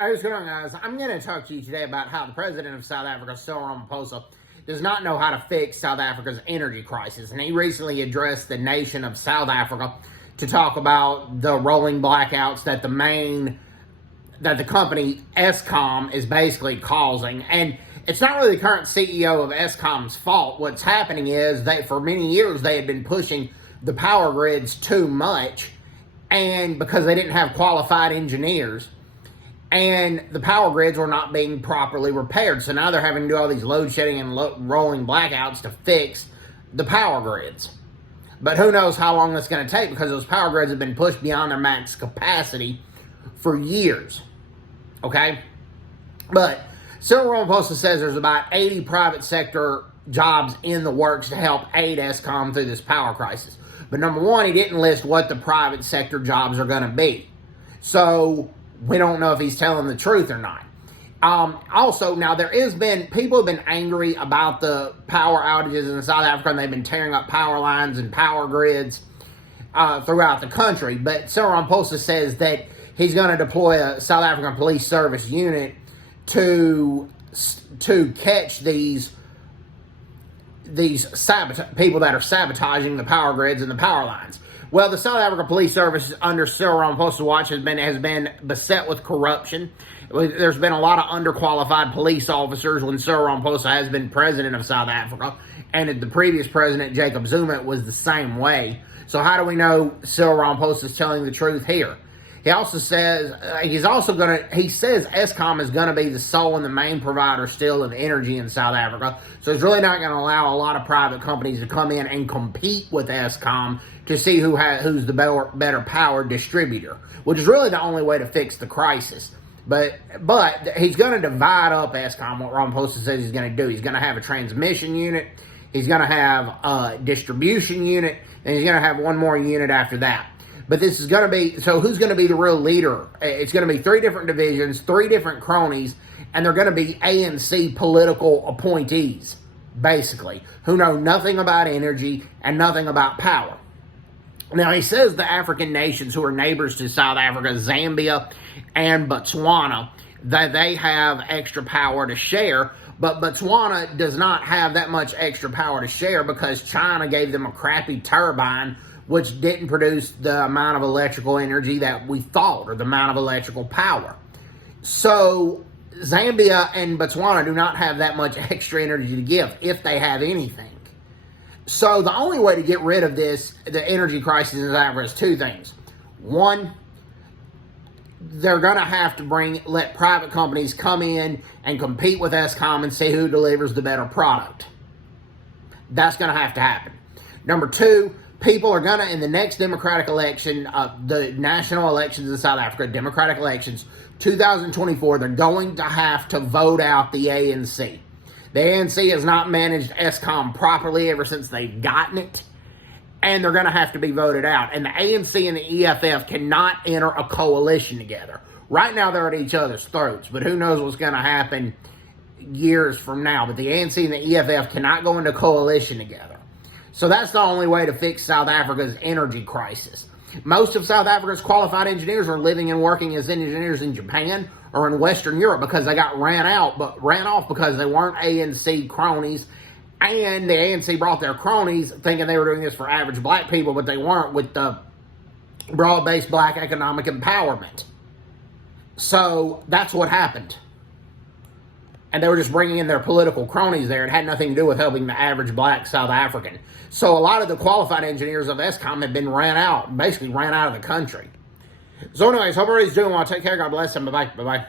What's going on, guys? I'm going to talk to you today about how the president of South Africa, Cyril Ramaphosa, does not know how to fix South Africa's energy crisis. And he recently addressed the nation of South Africa to talk about the rolling blackouts that the company Eskom is basically causing. And it's not really the current CEO of Eskom's fault. What's happening is that for many years they had been pushing the power grids too much, and because they didn't have qualified engineers, and the power grids were not being properly repaired. So now they're having to do all these load shedding and rolling blackouts to fix the power grids. But who knows how long that's going to take, because those power grids have been pushed beyond their max capacity for years. Okay? But Cyril Ramaphosa says there's about 80 private sector jobs in the works to help aid Eskom through this power crisis. But number one, he didn't list what the private sector jobs are going to be. So we don't know if he's telling the truth or not. Also, now people have been angry about the power outages in South Africa, and they've been tearing up power lines and power grids throughout the country. But Cyril Ramaphosa says that he's going to deploy a South African police service unit to catch these people that are sabotaging the power grids and the power lines. Well, the South Africa Police Service under Cyril Ramaphosa's watch has been beset with corruption. There's been a lot of underqualified police officers when Cyril Ramaphosa has been president of South Africa, and the previous president, Jacob Zuma, was the same way. So how do we know Cyril Ramaphosa is telling the truth here? He also says he says Eskom is going to be the sole and the main provider still of energy in South Africa. So he's really not going to allow a lot of private companies to come in and compete with Eskom to see who's the better power distributor, which is really the only way to fix the crisis. But he's going to divide up Eskom. What Ramaphosa says he's going to do, he's going to have a transmission unit, he's going to have a distribution unit, and he's going to have one more unit after that. But this is going to be, so who's going to be the real leader? It's going to be 3 different divisions, 3 different cronies, and they're going to be ANC political appointees, basically, who know nothing about energy and nothing about power. Now, he says the African nations who are neighbors to South Africa, Zambia and Botswana, that they have extra power to share, but Botswana does not have that much extra power to share because China gave them a crappy turbine which didn't produce the amount of electrical energy that we thought, or the amount of electrical power. So Zambia and Botswana do not have that much extra energy to give, if they have anything. So the only way to get rid of the energy crisis in South Africa, is 2 things. One, they're going to have to let private companies come in and compete with Eskom and see who delivers the better product. That's going to have to happen. Number 2, people are going to, in the next democratic election, the national elections in South Africa, democratic elections, 2024, they're going to have to vote out the ANC. The ANC has not managed Eskom properly ever since they've gotten it, and they're going to have to be voted out. And the ANC and the EFF cannot enter a coalition together. Right now, they're at each other's throats, but who knows what's going to happen years from now. But the ANC and the EFF cannot go into coalition together. So that's the only way to fix South Africa's energy crisis. Most of South Africa's qualified engineers are living and working as engineers in Japan or in Western Europe because they got ran off because they weren't ANC cronies. And the ANC brought their cronies thinking they were doing this for average black people, but they weren't, with the broad-based black economic empowerment. So that's what happened. And they were just bringing in their political cronies there. It had nothing to do with helping the average black South African. So a lot of the qualified engineers of Eskom have been basically ran out of the country. So anyways, hope everybody's doing well. Take care. God bless them. Bye-bye. Bye-bye.